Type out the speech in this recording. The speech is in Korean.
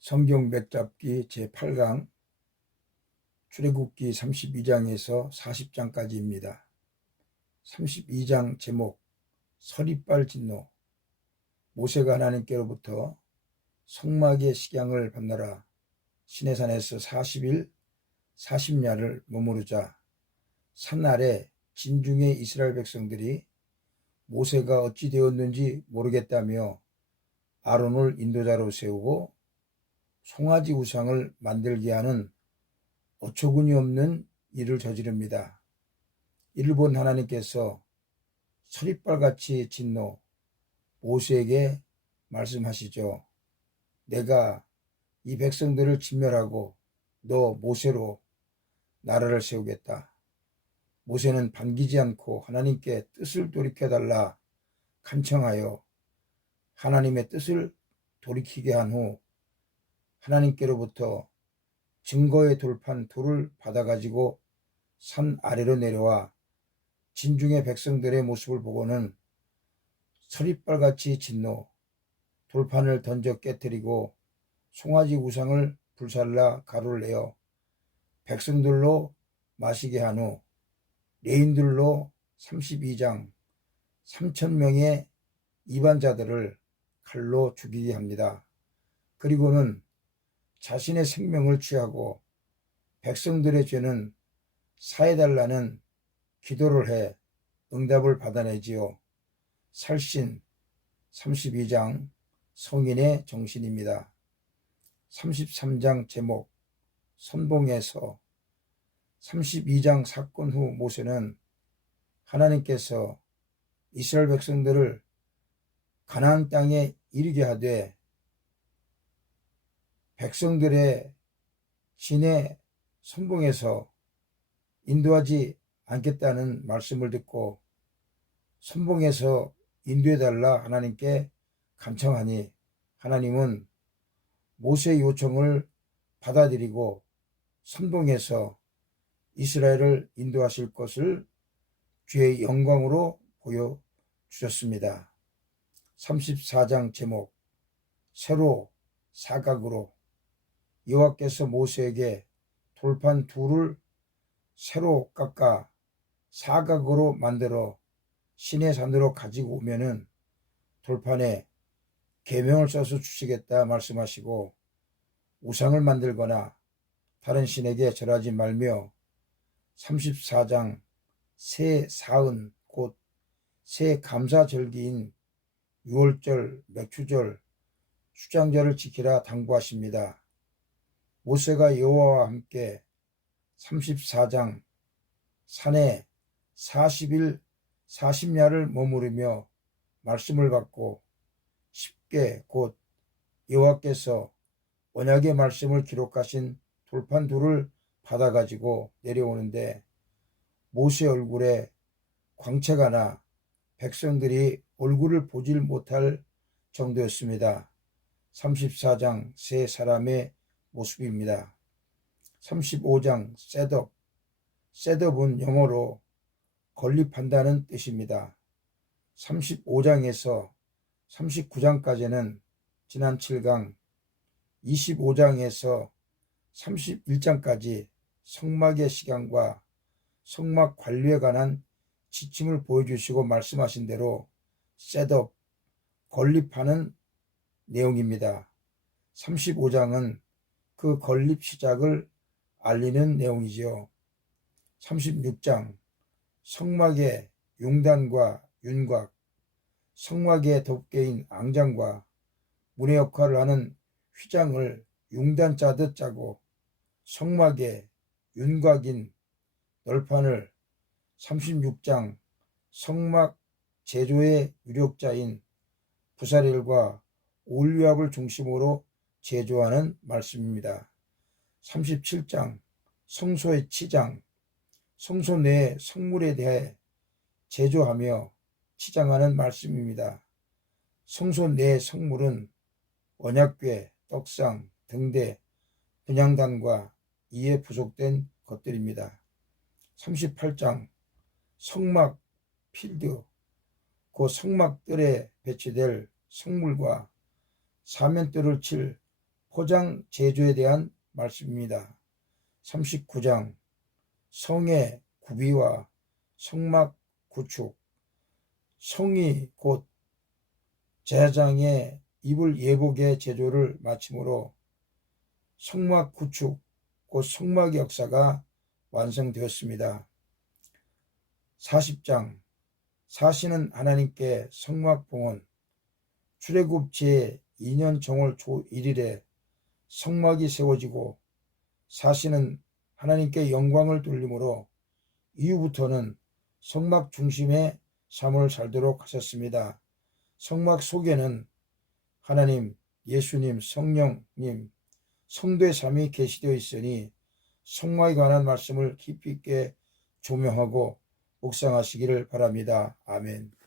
성경 맥잡기 제8강 출애굽기 32장에서 40장까지입니다. 32장 제목 서리빨 진노 모세가 하나님께로부터 성막의 식양을 받느라 시내산에서 40일 40야를 머무르자 산 아래 진중의 이스라엘 백성들이 모세가 어찌 되었는지 모르겠다며 아론을 인도자로 세우고 송아지 우상을 만들게 하는 어처구니 없는 일을 저지릅니다. 이를 본 하나님께서 서리빨같이 진노 모세에게 말씀하시죠. 내가 이 백성들을 진멸하고 너 모세로 나라를 세우겠다. 모세는 반기지 않고 하나님께 뜻을 돌이켜달라 간청하여 하나님의 뜻을 돌이키게 한 후 하나님께로부터 증거의 돌판 돌을 받아가지고 산 아래로 내려와 진중의 백성들의 모습을 보고는 서리빨같이 진노 돌판을 던져 깨뜨리고 송아지 우상을 불살라 가루를 내어 백성들로 마시게 한 후 레인들로 32장 3천 명의 이반자들을 칼로 죽이게 합니다. 그리고는 자신의 생명을 취하고 백성들의 죄는 사해달라는 기도를 해 응답을 받아내지요. 살신 32장 성인의 정신입니다. 33장 제목 선봉에서 32장 사건 후 모세는 하나님께서 이스라엘 백성들을 가나안 땅에 이르게 하되 백성들의 신의 선봉에서 인도하지 않겠다는 말씀을 듣고 선봉에서 인도해달라 하나님께 간청하니 하나님은 모세의 요청을 받아들이고 선봉에서 이스라엘을 인도하실 것을 주의 영광으로 보여주셨습니다. 34장 제목 세로 사각으로 여호와께서 모세에게 돌판 둘을 새로 깎아 사각으로 만들어 신의 산으로 가지고 오면은 돌판에 계명을 써서 주시겠다 말씀하시고 우상을 만들거나 다른 신에게 절하지 말며 34장 새 사은 곧 새 감사절기인 6월절, 맥추절, 수장절을 지키라 당부하십니다. 모세가 여호와와 함께 34장 산에 40일 40야를 머무르며 말씀을 받고 쉽게 곧 여호와께서 언약의 말씀을 기록하신 돌판 둘을 받아가지고 내려오는데 모세 얼굴에 광채가 나 백성들이 얼굴을 보질 못할 정도였습니다. 34장 세 사람의 모습입니다. 35장 셋업, 셋업은 영어로 건립한다는 뜻입니다. 35장에서 39장까지는 지난 7강, 25장에서 31장까지 성막의 시간과 성막 관리에 관한 지침을 보여주시고 말씀하신 대로 셋업, 건립하는 내용입니다. 35장은 그 건립 시작을 알리는 내용이지요. 36장 성막의 융단과 윤곽, 성막의 덮개인 앙장과 문의 역할을 하는 휘장을 융단 짜듯 짜고 성막의 윤곽인 널판을 36장 성막 제조의 유력자인 부사렐과 올리압을 중심으로 제조하는 말씀입니다. 37장 성소의 치장 성소 내 성물에 대해 제조하며 치장하는 말씀입니다. 성소 내 성물은 언약궤, 떡상, 등대, 분양단과 이에 부속된 것들입니다. 38장 성막 필드 그 성막들에 배치될 성물과 사면대를 칠 포장 제조에 대한 말씀입니다. 39장 성의 구비와 성막 구축 성이 곧 제장의 입을 예복의 제조를 마침으로 성막 구축 곧 성막의 역사가 완성되었습니다. 40장 사시는 하나님께 성막 봉헌 출애굽 제 2년 정월 초 1일에 성막이 세워지고 사시는 하나님께 영광을 돌림으로 이후부터는 성막 중심의 삶을 살도록 하셨습니다. 성막 속에는 하나님, 예수님, 성령님, 성도의 삶이 계시되어 있으니 성막에 관한 말씀을 깊이 있게 조명하고 묵상하시기를 바랍니다. 아멘.